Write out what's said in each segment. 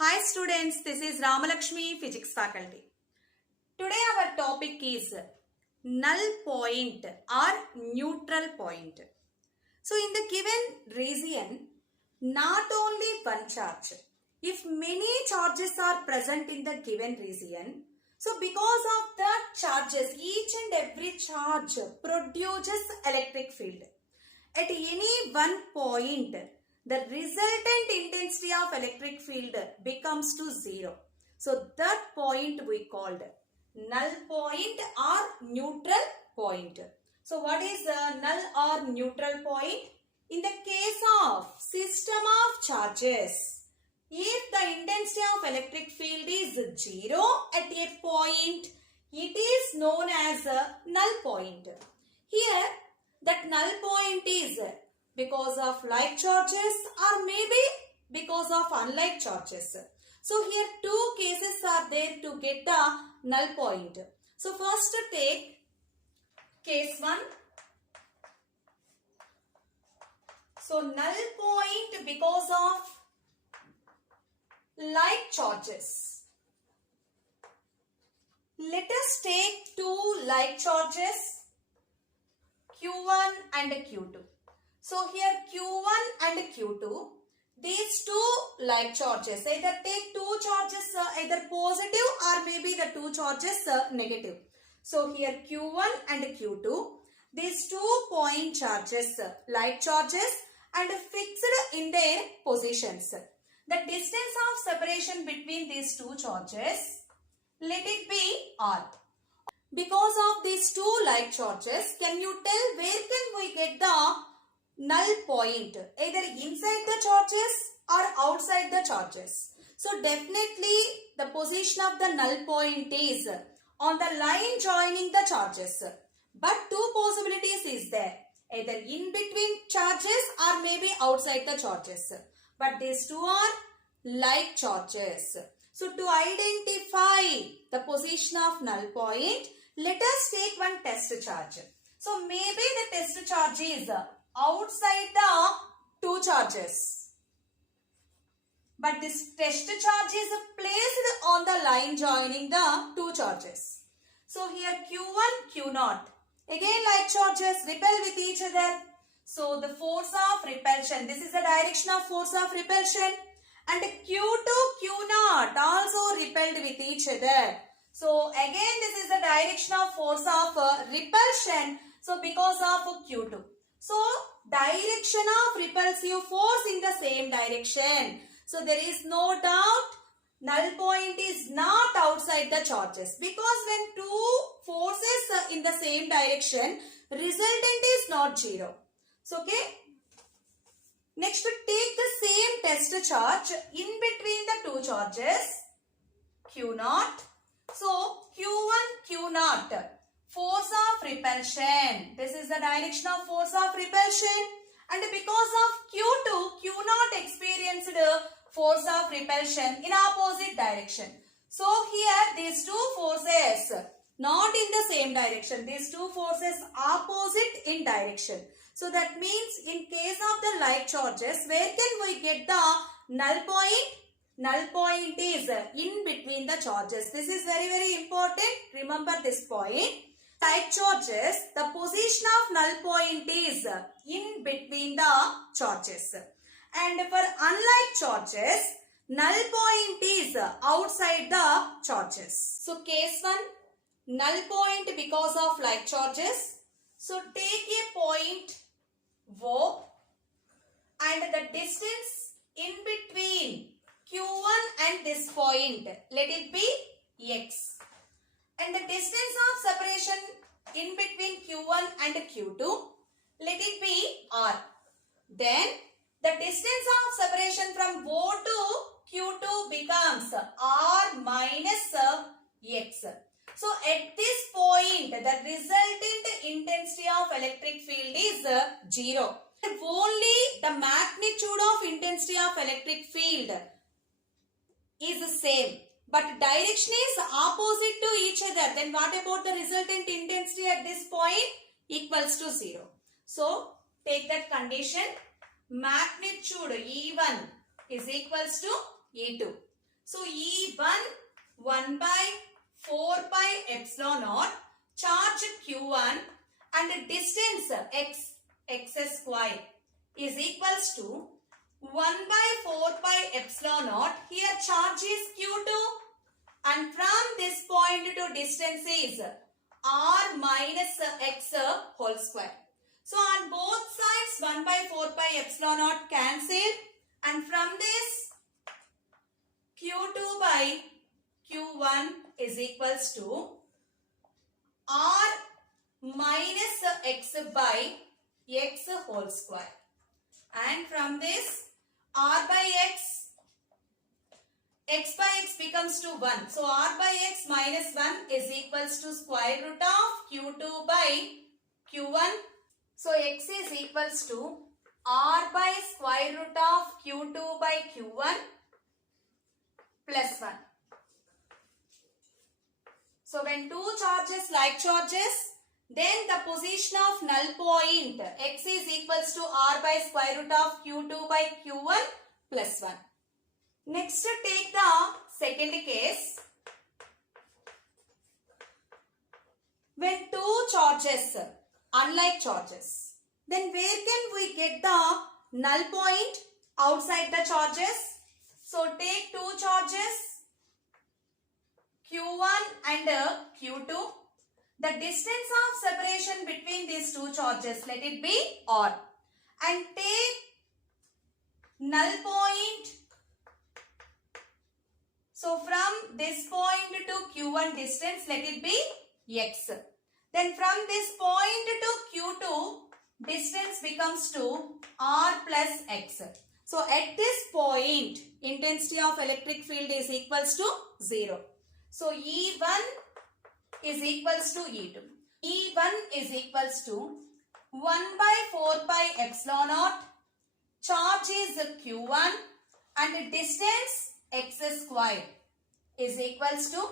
Hi students, this is Ramalakshmi, Physics faculty. Today our topic is null point or neutral point. So in the given region, not only one charge. If many charges are present in the given region, so because of the charges, each and every charge produces electric field. At any one point, the resultant intensity of electric field becomes to 0. So that point we called null point or neutral point. So what is the null or neutral point? In the case of system of charges, if the intensity of electric field is 0 at a point, it is known as a null point. Here, that null point is because of like charges or maybe because of unlike charges. So here two cases are there to get the null point. So first take case 1. So null point because of like charges. Let us take two like charges Q1 and Q2. So here Q1 and Q2, these two like charges, either take two charges either positive or maybe the two charges negative. So here Q1 and Q2, these 2 point charges, like charges and fixed in their positions. The distance of separation between these two charges, let it be R. Because of these two like charges, can you tell where can we get the null point? Either inside the charges or outside the charges. So definitely the position of the null point is on the line joining the charges. But two possibilities is there. Either in between charges or maybe outside the charges. But these two are like charges. So to identify the position of null point, let us take one test charge. So maybe the test charge is outside the two charges. But this test charge is placed on the line joining the two charges. So here Q1, Q0. Again like charges repel with each other. So the force of repulsion. This is the direction of force of repulsion. And Q2, Q0 also repelled with each other. So again this is the direction of force of repulsion. So because of Q2. So direction of repulsive force in the same direction. So there is no doubt null point is not outside the charges. Because when two forces in the same direction, resultant is not 0. So okay. Next to take the same test charge in between the two charges. Q0. So Q1, Q0. Force of repulsion. This is the direction of force of repulsion. And because of Q2, Q0 experienced force of repulsion in opposite direction. So here these two forces not in the same direction. These two forces opposite in direction. So that means in case of the like charges, where can we get the null point? Null point is in between the charges. This is very important. Remember this point. Like charges, the position of null point is in between the charges. And for unlike charges, null point is outside the charges. So case 1, null point because of like charges. So take a point O and the distance in between Q1 and this point, let it be X. And the distance of separation in between Q1 and Q2, let it be R. Then the distance of separation from O to Q2 becomes R minus X. So at this point, the resultant intensity of electric field is 0. Only the magnitude of intensity of electric field is the same. But direction is opposite to each other. Then what about the resultant intensity at this point? Equals to 0. So take that condition. Magnitude E1 is equals to E2. So E1 1 by 4 pi epsilon naught charge Q1 and distance x square is equals to 1 by 4 pi epsilon naught. Here charge is Q2 and from this point to distance is r minus x whole square. So on both sides 1 by 4 pi epsilon naught cancel and from this Q2 by Q1 is equals to r minus x by x whole square. And from this r by x by x becomes to 1. So r by x minus 1 is equals to square root of Q2 by Q1. So x is equals to r by square root of Q2 by Q1 plus 1. So when two charges like charges, then the position of null point x is equals to r by square root of Q2 by Q1 plus 1. Next, take the second case. When two charges, unlike charges, then where can we get the null point outside the charges? So take two charges, Q1 and Q2. The distance of separation between these two charges, let it be r. And take null point. So from this point to Q1 distance, let it be x. Then from this point to Q2, distance becomes to r plus x. So at this point, intensity of electric field is equals to 0. So E1 is equals to E2. E1 is equals to 1 by 4 pi epsilon naught. Charge is Q1 and distance x square is equals to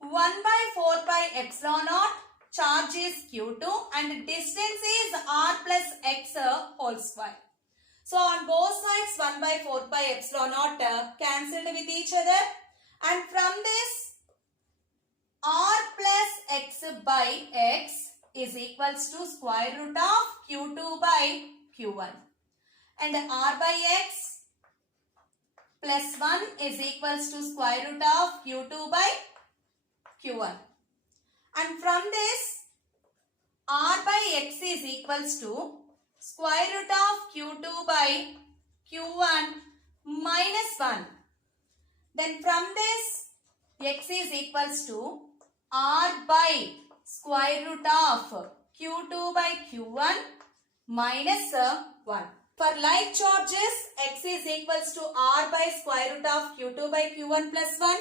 1 by 4 pi epsilon naught. Charge is Q2 and distance is r plus x whole square. So on both sides 1 by 4 pi epsilon naught cancelled with each other. And from this r plus x by x is equals to square root of Q2 by Q1. And r by x plus 1 is equals to square root of Q2 by Q1. And from this r by x is equals to square root of Q2 by Q1 minus 1. Then from this x is equals to r by square root of Q2 by Q1 minus 1. For like charges, x is equals to r by square root of Q2 by Q1 plus 1.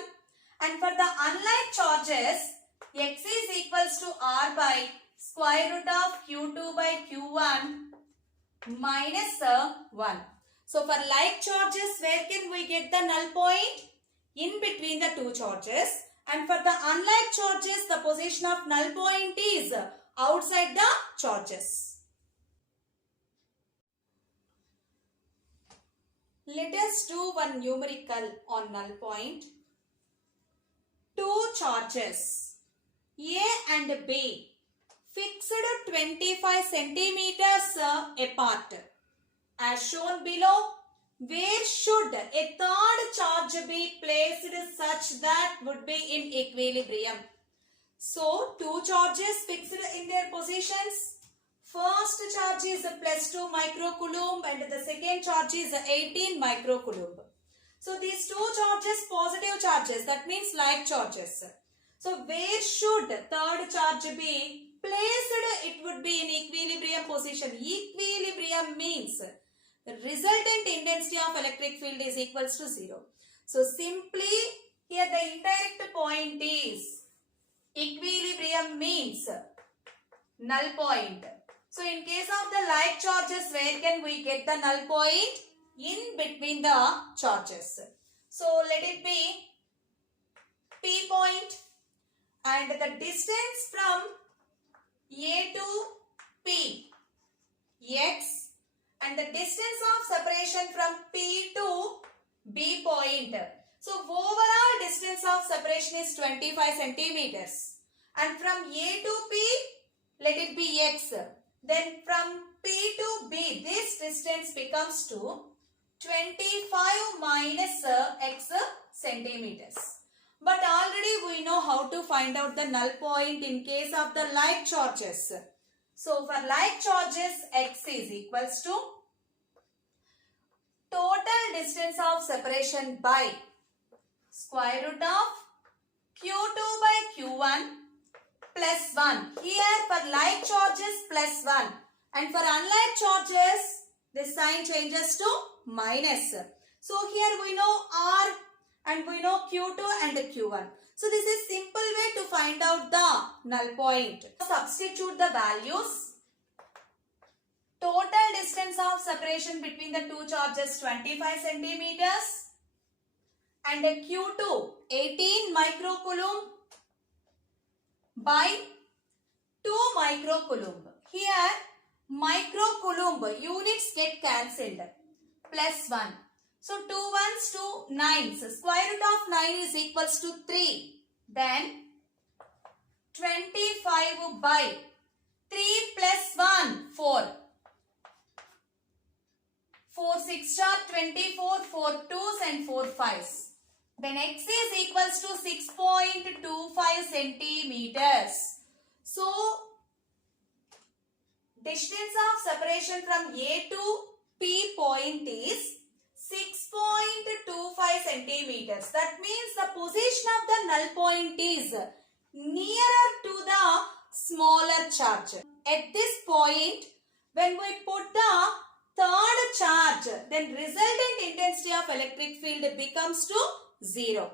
And for the unlike charges, x is equals to r by square root of Q2 by Q1 minus 1. So for like charges, where can we get the null point? In between the two charges. And for the unlike charges, the position of null point is outside the charges. Let us do one numerical on null point. Two charges A and B fixed 25 centimeters apart as shown below. Where should a third charge be placed such that would be in equilibrium? So, two charges fixed in their positions. First charge is plus 2 microcoulomb and the second charge is 18 microcoulomb. So, these two charges positive charges, that means like charges. So, where should third charge be placed? It would be in equilibrium position. Equilibrium means the resultant intensity of electric field is equals to 0. So simply here the indirect point is equilibrium means null point. So in case of the like charges, where can we get the null point? In between the charges. So let it be P point and the distance from A to P, x, and the distance of separation from P to B point. So over distance of separation is 25 centimeters. And from A to P, let it be X. Then from P to B, this distance becomes to 25 minus X centimeters. But already we know how to find out the null point in case of the like charges. So for like charges, X is equals to total distance of separation by square root of Q2 by Q1 plus 1. Here for like charges plus 1. And for unlike charges, the sign changes to minus. So here we know R and we know Q2 and Q1. So this is simple way to find out the null point. Substitute the values. Total distance of separation between the two charges 25 centimeters. And Q2 18 microcoulomb by 2 microcoulomb. Here microcoulomb units get cancelled. Plus 1. So 2 ones 2 nines. Square root of 9 is equals to 3. Then 25 by 3 plus 1 4. 4 6 are 24, 4 2s and 4 5s. Then X is equals to 6.25 centimeters. So distance of separation from A to P point is 6.25 centimeters. That means the position of the null point is nearer to the smaller charge. At this point, when we put the third charge, then resultant intensity of electric field becomes to 0.